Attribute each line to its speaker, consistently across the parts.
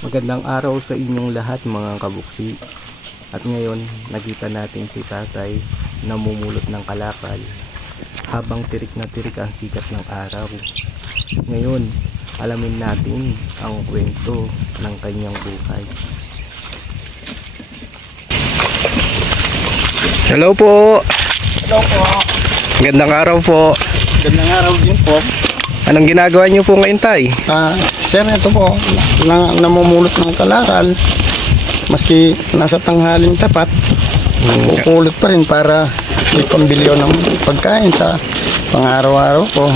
Speaker 1: Magandang araw sa inyong lahat mga kabuksi. At ngayon, nakita natin si tatay namumulot ng kalakal habang tirik na tirik ang sikat ng araw. Ngayon, alamin natin ang kwento ng kanyang buhay. Hello po!
Speaker 2: Hello po.
Speaker 1: Magandang araw po.
Speaker 2: Gandang araw din po.
Speaker 1: Anong ginagawa niyo po ngayon tay?
Speaker 2: Ah, sir, ito po, na, namumulot ng kalakal. Maski nasa tanghaling tapat, pupulot pa rin para may pambilyo ng pagkain sa pang-araw-araw po.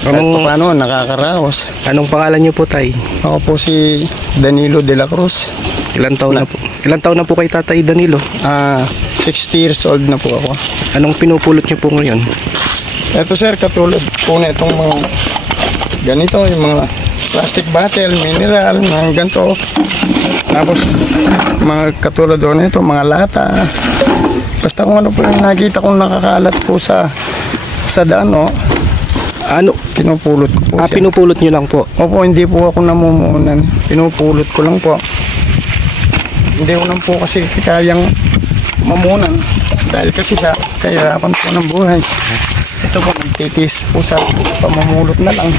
Speaker 2: Kahit
Speaker 1: Anong-
Speaker 2: pa paano, nakakaraos.
Speaker 1: Anong pangalan niyo po tay?
Speaker 2: Ako po si Danilo de la Cruz.
Speaker 1: Ilan taon na po? Ilan taon na po kay tatay Danilo?
Speaker 2: Ah, 60 years old na po ako.
Speaker 1: Anong pinupulot niyo po ngayon?
Speaker 2: Ito sir, katulad po na itong mga ganito, yung mga plastic bottle, mineral, mga ganito. Tapos, mga katulad doon ito, mga lata. Basta kung ano po yung nakita kong nakakalat po sa sa daan, no,
Speaker 1: Ano?
Speaker 2: pinupulot ko po
Speaker 1: Ah,
Speaker 2: siya.
Speaker 1: pinupulot niyo lang po.
Speaker 2: Opo, hindi po ako namumunan. Pinupulot ko lang po. Hindi ko lang po kasi kayang mamunan. Dahil kasi sa kahirapan po ng buhay. Ito po, nagtitis po sa pamumulot na lang.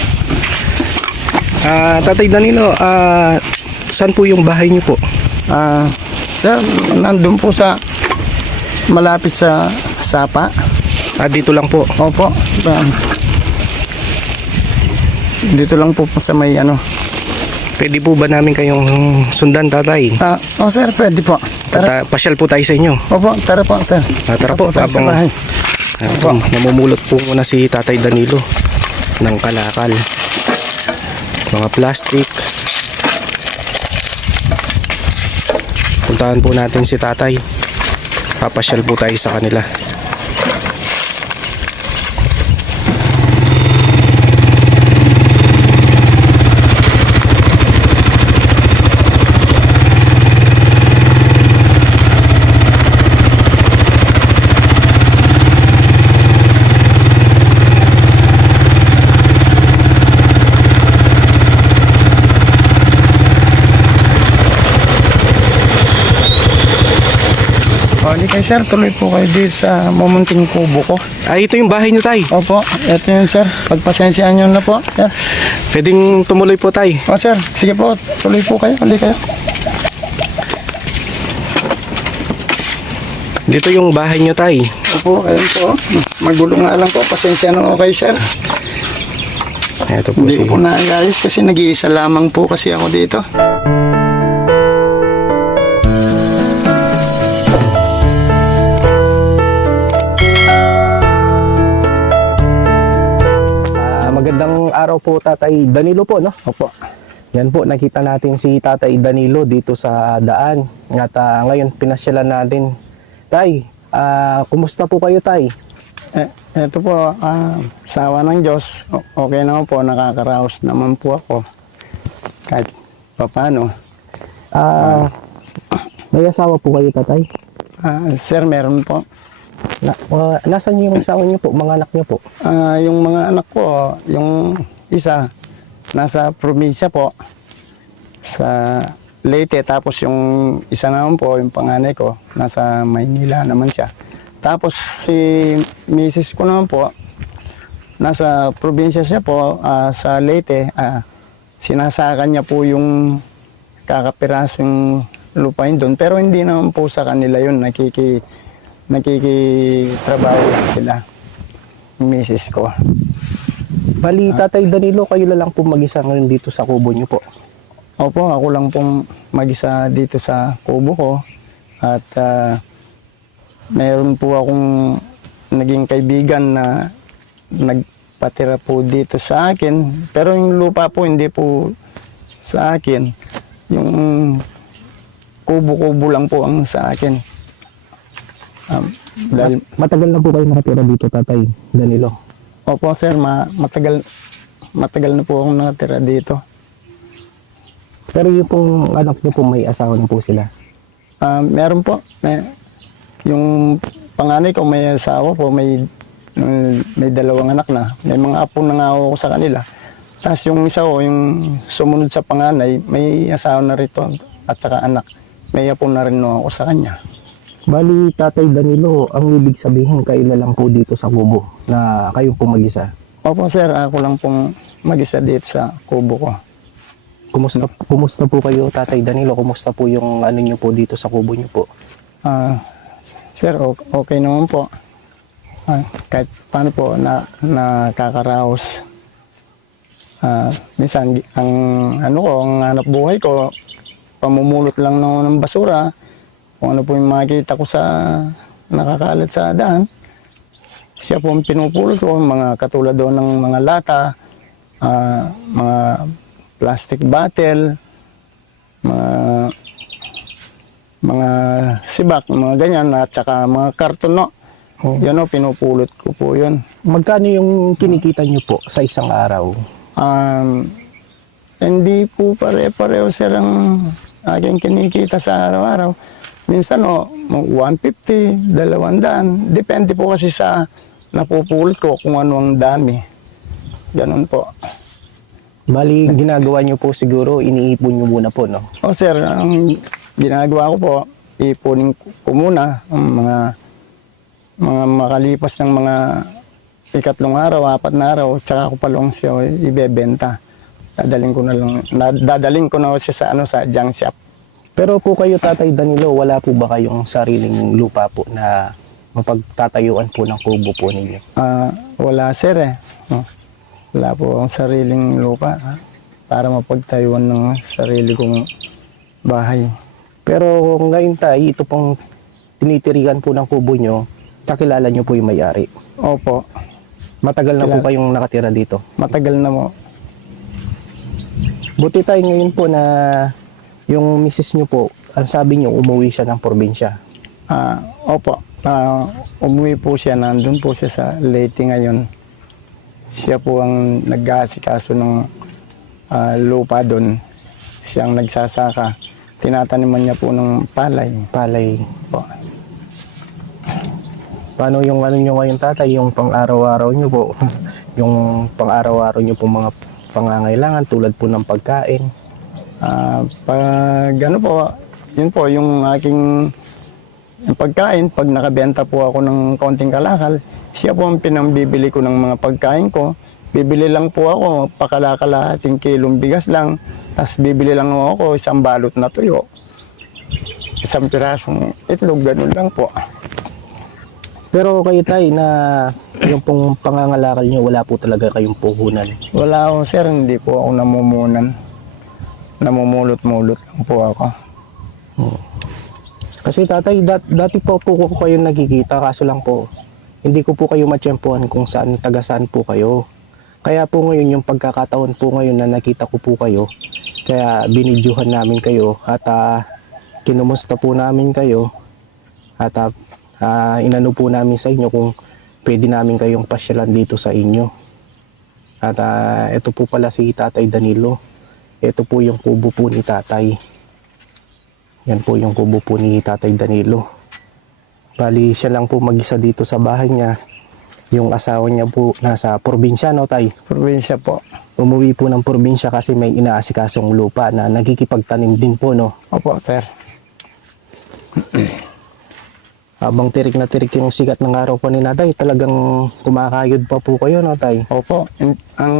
Speaker 1: Ah, tatay Danilo, ah, saan po yung bahay niyo po?
Speaker 2: Ah, sir, nandun po sa malapit sa Sapa.
Speaker 1: Ah, dito lang po.
Speaker 2: Opo. ah, dito lang po sa may ano.
Speaker 1: Pwede po ba namin kayong sundan, tatay?
Speaker 2: Ah, oh sir, pwede po. Tara.
Speaker 1: Ta- pasyal po tayo sa inyo.
Speaker 2: Opo, tara po sir.
Speaker 1: Ah, tara po,
Speaker 2: tayo sa
Speaker 1: habang-
Speaker 2: bahay.
Speaker 1: Ah, namumulot po muna si tatay Danilo ng kalakal. Mga plastic. Puntahan po natin si tatay. Papasyal po tayo sa kanila.
Speaker 2: Sir, tuloy po kayo dito sa mamunting kubo ko.
Speaker 1: Ah, ito yung bahay niyo, tay.
Speaker 2: Opo, eto yun sir. Pagpasensyaan nyo na po, sir.
Speaker 1: Pwedeng tumuloy po, tay.
Speaker 2: O sir, sige po, tuloy po kayo, tuloy kayo.
Speaker 1: Dito yung bahay niyo, tay.
Speaker 2: Opo, ayun po. Magulo nga lang po, pasensya na okay sir.
Speaker 1: Ito po
Speaker 2: Hindi
Speaker 1: si...
Speaker 2: ko po naayos kasi nag-iisa lamang po kasi ako dito.
Speaker 1: Po Tatay Danilo po, no?
Speaker 2: Opo.
Speaker 1: Yan po, nakita natin si Tatay Danilo dito sa daan. At ah, ngayon, pinasyalan natin. Tay, ah, kumusta po kayo, Tay?
Speaker 2: Eh, eto po, ah, sawa ng Diyos. O- okay naman po, nakakaraos naman po ako. Kahit papano.
Speaker 1: Ah, may asawa po kayo, Tatay?
Speaker 2: Ah, sir, meron po.
Speaker 1: Na, uh, nasaan yung asawa niyo po, mga anak niyo po?
Speaker 2: Ah, yung mga anak ko, yung isa, nasa probinsya po, sa Leyte. Tapos yung isa naman po, yung panganay ko, nasa Maynila naman siya. Tapos si misis ko naman po, nasa probinsya siya po, ah, sa Leyte. Ah, sinasakan niya po yung kakapirasong lupain doon. Pero hindi naman po sa kanila yun, nakiki, nakikitrabaho lang sila misis ko.
Speaker 1: Bali, Tatay Danilo, kayo na lang po mag-isa ngayon dito sa kubo niyo po.
Speaker 2: Opo, ako lang pong mag-isa dito sa kubo ko. At ah, mayroon po akong naging kaibigan na nagpatira po dito sa akin. Pero yung lupa po hindi po sa akin. Yung kubo-kubo lang po ang sa akin. Um, dahil,
Speaker 1: Matagal na po kayo nakatira dito, Tatay Danilo.
Speaker 2: Opo sir, ma- matagal, matagal na po akong nakatira dito.
Speaker 1: Pero yung pong anak niyo po, may asawa na po sila.
Speaker 2: Ah, meron po. May, yung panganay ko may asawa po, may may dalawang anak na. May mga apo na nga ako sa kanila. Tapos yung isa ko, yung sumunod sa panganay, may asawa na rito at saka anak. May apo na rin ako sa kanya.
Speaker 1: Bali, Tatay Danilo, ang ibig sabihin kayo na lang po dito sa kubo na kayo po mag-isa.
Speaker 2: Opo sir, ako lang pong mag-isa dito sa kubo ko.
Speaker 1: Kumusta, kumusta po kayo, Tatay Danilo? Kumusta po yung ano nyo po dito sa kubo nyo po?
Speaker 2: Ah, sir, ok- okay naman po. Ah, kahit paano po na nakakaraos. Ah, minsan ang ano ko, ang hanap buhay ko, pamumulot lang ng, ng basura. Kung ano po yung makikita ko sa nakakalat sa daan. Siya po ang pinupulot ko, mga katulad doon ng mga lata, ah, mga plastic bottle, mga mga sibak, mga ganyan, at saka mga karton, no? Yan o, pinupulot ko po yun.
Speaker 1: Magkano yung kinikita nyo po sa isang araw?
Speaker 2: Um, hindi po pare-pareho sir ang aking kinikita sa araw-araw. Minsan o, 150, 200. Depende po kasi sa napupulot ko kung ano ang dami. Ganun po.
Speaker 1: Bali, ginagawa nyo po siguro, iniipon nyo muna po, no?
Speaker 2: O sir, ang ginagawa ko po, ipunin ko muna ang mga mga makalipas ng mga ikatlong araw, apat na araw, tsaka ko palong siya ibebenta. Dadaling ko na lang, dadaling ko na siya sa ano sa junk shop.
Speaker 1: Pero po kayo, Tatay Danilo, wala po ba kayong sariling lupa po na mapagtatayuan po ng kubo po ninyo?
Speaker 2: Ah, wala sir eh. No. Wala po akong sariling lupa ha, para mapagtayuan ng sarili kong bahay.
Speaker 1: Pero ngayon tayo, ito pong tinitirikan po ng kubo nyo, kakilala nyo po yung may-ari.
Speaker 2: Opo,
Speaker 1: Matagal na po
Speaker 2: Kilala.
Speaker 1: kayong nakatira dito.
Speaker 2: matagal na mo.
Speaker 1: Buti tayo ngayon po na yung misis nyo po, ang sabi nyo, umuwi siya ng probinsya.
Speaker 2: Ah, opo. Ah, umuwi po siya, nandun po siya sa Leyte ngayon. Siya po ang nag-aasikaso ng ah, lupa doon. Siya ang nagsasaka. Tinataniman niya po ng palay.
Speaker 1: Palay.
Speaker 2: Po.
Speaker 1: Paano yung ano nyo ngayon tatay, yung pang-araw-araw nyo po? yung pang-araw-araw nyo po mga pangangailangan tulad po ng pagkain.
Speaker 2: Ah, pag ano po, yun po yung aking yung pagkain, pag nakabenta po ako ng konting kalakal, siya po ang pinambibili ko ng mga pagkain ko. Bibili lang po ako, pakalakalahating kilong bigas lang, tapos bibili lang ako isang balot na tuyo. Isang pirasong itlog, ganun lang po.
Speaker 1: Pero kayo tay na yung pong pangangalakal nyo, wala po talaga kayong puhunan.
Speaker 2: Wala ako sir, hindi po ako namumunan. Namumulot-mulot lang po ako.
Speaker 1: Kasi tatay, dat- dati po po ko kayo nagkikita, kaso lang po, hindi ko po kayo matsyempohan kung saan, taga saan po kayo. Kaya po ngayon, yung pagkakataon po ngayon na nakita ko po kayo, kaya binidyohan namin kayo at ah, kinumusta po namin kayo at ah, inano po namin sa inyo kung pwede namin kayong pasyalan dito sa inyo. At ah, ito po pala si Tatay Danilo. Ito po yung kubo po ni Tatay. Yan po yung kubo po ni Tatay Danilo. Bali, siya lang po mag-isa dito sa bahay niya. Yung asawa niya po nasa probinsya, no, Tay?
Speaker 2: Probinsya po.
Speaker 1: Umuwi po ng probinsya kasi may inaasikasong lupa na nagkikipagtanim din po, no?
Speaker 2: Opo sir.
Speaker 1: Habang tirik na tirik yung sikat ng araw po ni Natay, talagang kumakayod pa po kayo, no, Tay?
Speaker 2: Opo, in- ang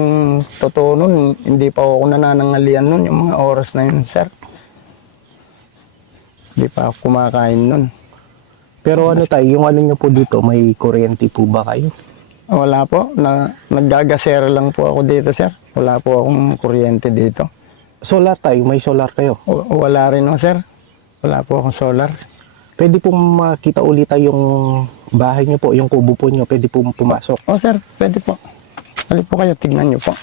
Speaker 2: totoo nun, hindi pa ako nananangalian nun, yung mga oras na yun, sir. Hindi pa ako kumakain nun.
Speaker 1: Pero ano, Tay, yung ano nyo po dito, may kuryente po ba kayo?
Speaker 2: Wala po, na, naggagasera lang po ako dito, sir. Wala po akong kuryente dito.
Speaker 1: Solar, Tay, may solar kayo.
Speaker 2: W- wala rin no, sir. Wala po akong solar.
Speaker 1: Pwede pong makita ulit tayo yung bahay nyo po, yung kubo po nyo, pwede pong pumasok.
Speaker 2: O, sir, pwede po. Halip po kayo, tignan nyo po.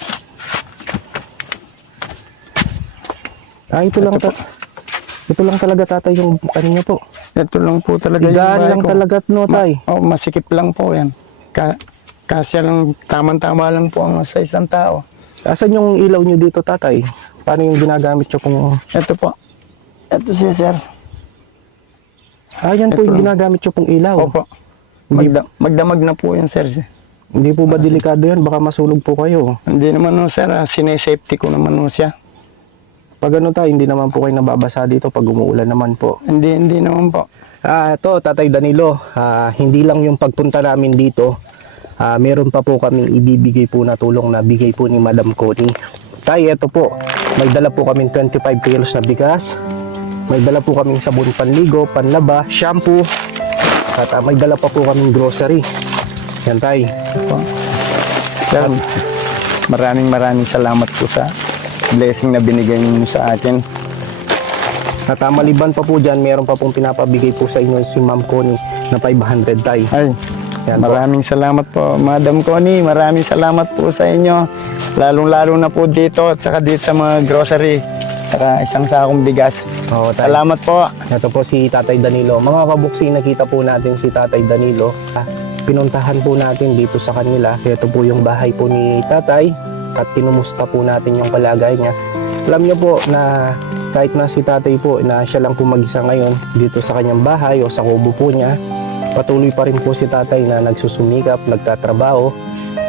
Speaker 1: Ah, ito lang,
Speaker 2: Ito
Speaker 1: ta- ito lang talaga tatay yung kanina po.
Speaker 2: Ito lang po talaga yung
Speaker 1: Higaan
Speaker 2: bahay
Speaker 1: lang
Speaker 2: ko.
Speaker 1: talaga no, tay.
Speaker 2: Oh, masikip lang po yan. Ka kasya lang, tamang-tama lang po ang sa isang tao.
Speaker 1: Asan yung ilaw nyo dito, tatay? Paano yung ginagamit nyo kung...
Speaker 2: Ito po. Ito si sir.
Speaker 1: Ah, yan po
Speaker 2: Ito
Speaker 1: yung
Speaker 2: lang.
Speaker 1: ginagamit nyo pong ilaw.
Speaker 2: Opo. Magda- magdamag na po yan, sir.
Speaker 1: Hindi po ba delikado yan? Baka masunog po kayo.
Speaker 2: Hindi naman no, sir. ah, Sinesafety ko naman no siya.
Speaker 1: Pag ano tayo, hindi naman po kayo nababasa dito pag umuulan naman po.
Speaker 2: Hindi, hindi naman po.
Speaker 1: Ah, ito, Tatay Danilo, ah, hindi lang yung pagpunta namin dito, ah, meron pa po kaming ibibigay po na tulong na bigay po ni Madam Connie. Tay, ito po, may dala po kaming 25 kilos na bigas, may dala po kaming sabon panligo, panlaba, shampoo, at ah, may dala pa po kaming grocery. Yan tay.
Speaker 2: po. Sir, maraming maraming salamat po sa blessing na binigay niyo sa akin.
Speaker 1: At ah, maliban pa po dyan, meron pa pong pinapabigay po sa inyo si Ma'am Connie na 500 tay.
Speaker 2: Ay,
Speaker 1: Yan po.
Speaker 2: maraming salamat po, Madam Connie. Maraming salamat po sa inyo. Lalong-lalo na po dito at saka dito sa mga grocery. Saka isang sakong bigas.
Speaker 1: Oo, tay.
Speaker 2: Salamat po.
Speaker 1: Ito po si Tatay Danilo. Mga kabuksi, nakita po natin si Tatay Danilo. Ah, Pinuntahan po natin dito sa kanila. Ito po yung bahay po ni Tatay at kinumusta po natin yung palagay niya. Alam niyo po na kahit na si Tatay po na siya lang po mag-isa ngayon dito sa kanyang bahay o sa kubo po niya, patuloy pa rin po si Tatay na nagsusumikap, nagtatrabaho.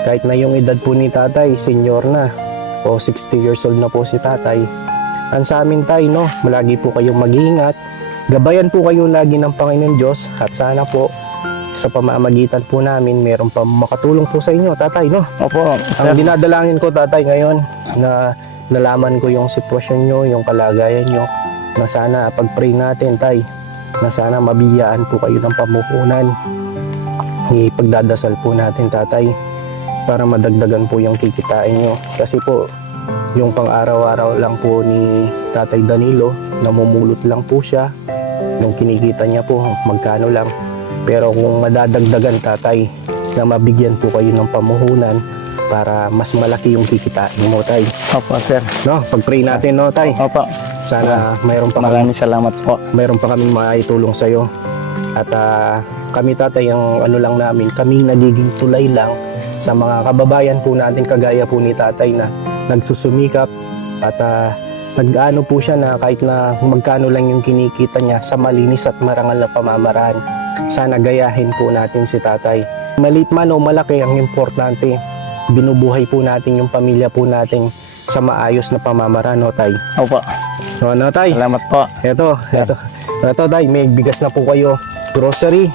Speaker 1: Kahit na yung edad po ni Tatay, senior na o 60 years old na po si Tatay, ang sa amin tayo, no, malagi po kayong mag-iingat. Gabayan po kayo lagi ng Panginoon Diyos at sana po sa pamamagitan po namin meron pa makatulong po sa inyo, tatay, no?
Speaker 2: Opo, sir.
Speaker 1: Ang dinadalangin ko, tatay, ngayon na nalaman ko yung sitwasyon nyo, yung kalagayan nyo, na sana pag-pray natin, tay, na sana mabiyaan po kayo ng pamuhunan. Ipagdadasal po natin, tatay, para madagdagan po yung kikitain nyo. Kasi po, yung pang-araw-araw lang po ni Tatay Danilo, namumulot lang po siya. Nung kinikita niya po, magkano lang. Pero kung madadagdagan tatay, na mabigyan po kayo ng pamuhunan para mas malaki yung kikitain mo, tay.
Speaker 2: Opo, sir.
Speaker 1: No, pag-pray natin, no, tay.
Speaker 2: Opo.
Speaker 1: Sana mayroon pa kami,
Speaker 2: Maraming salamat po.
Speaker 1: mayroon pa kaming maitulong sa iyo. At ah, kami tatay, ang ano lang namin, kami nagiging tulay lang sa mga kababayan po natin kagaya po ni tatay na nagsusumikap at ah, nag-ano po siya na kahit na magkano lang yung kinikita niya sa malinis at marangal na pamamaraan. Sana gayahin po natin si tatay. Malit man o malaki ang importante, binubuhay po natin yung pamilya po natin sa maayos na pamamaraan, no, tay?
Speaker 2: Opo.
Speaker 1: No, no, tay?
Speaker 2: Salamat po.
Speaker 1: Ito, ito. Ito, tay, may bigas na po kayo. Grocery,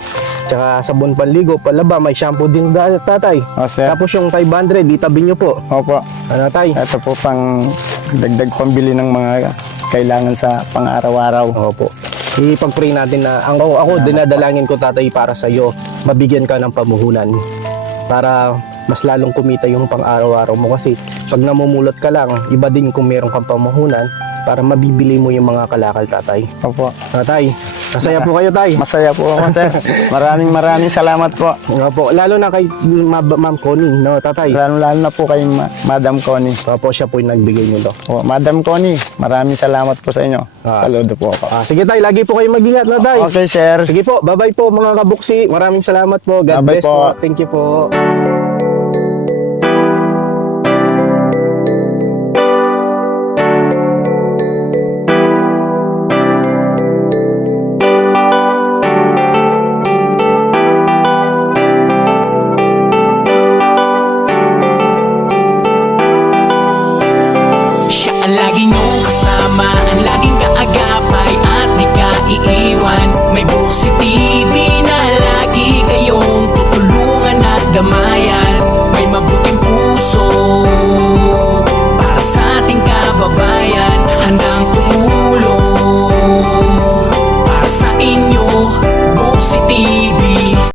Speaker 1: tsaka sabon panligo, palaba, may shampoo din da, tatay.
Speaker 2: O, sir.
Speaker 1: Tapos yung 500, itabi nyo po.
Speaker 2: Opo.
Speaker 1: Ano, tay?
Speaker 2: Ito po pang dagdag pambili ng mga kailangan sa pang-araw-araw.
Speaker 1: Opo. Ipag-pray natin na ako, ako dinadalangin ko tatay para sa iyo, mabigyan ka ng pamuhunan para mas lalong kumita yung pang-araw-araw mo kasi pag namumulot ka lang, iba din kung meron kang pamuhunan para mabibili mo yung mga kalakal tatay.
Speaker 2: Opo.
Speaker 1: Tatay, masaya po kayo tay.
Speaker 2: Masaya po ako, sir. Maraming maraming salamat po.
Speaker 1: Nga po, lalo na kay Ma- Ma'am Connie, no, tatay.
Speaker 2: Lalo-lalo na po kay Ma- Madam Connie.
Speaker 1: Opo, siya po yung nagbigay nito.
Speaker 2: O, Madam Connie, maraming salamat po sa inyo.
Speaker 1: Ah,
Speaker 2: Saludo po ako.
Speaker 1: Ah, sige tay, lagi po kayo mag-ingat na tay.
Speaker 2: Okay, sir.
Speaker 1: Sige po, bye-bye po mga kabuksi. Maraming salamat po. God
Speaker 2: Bye-bye
Speaker 1: bless po.
Speaker 2: po.
Speaker 1: Thank you po. guiñó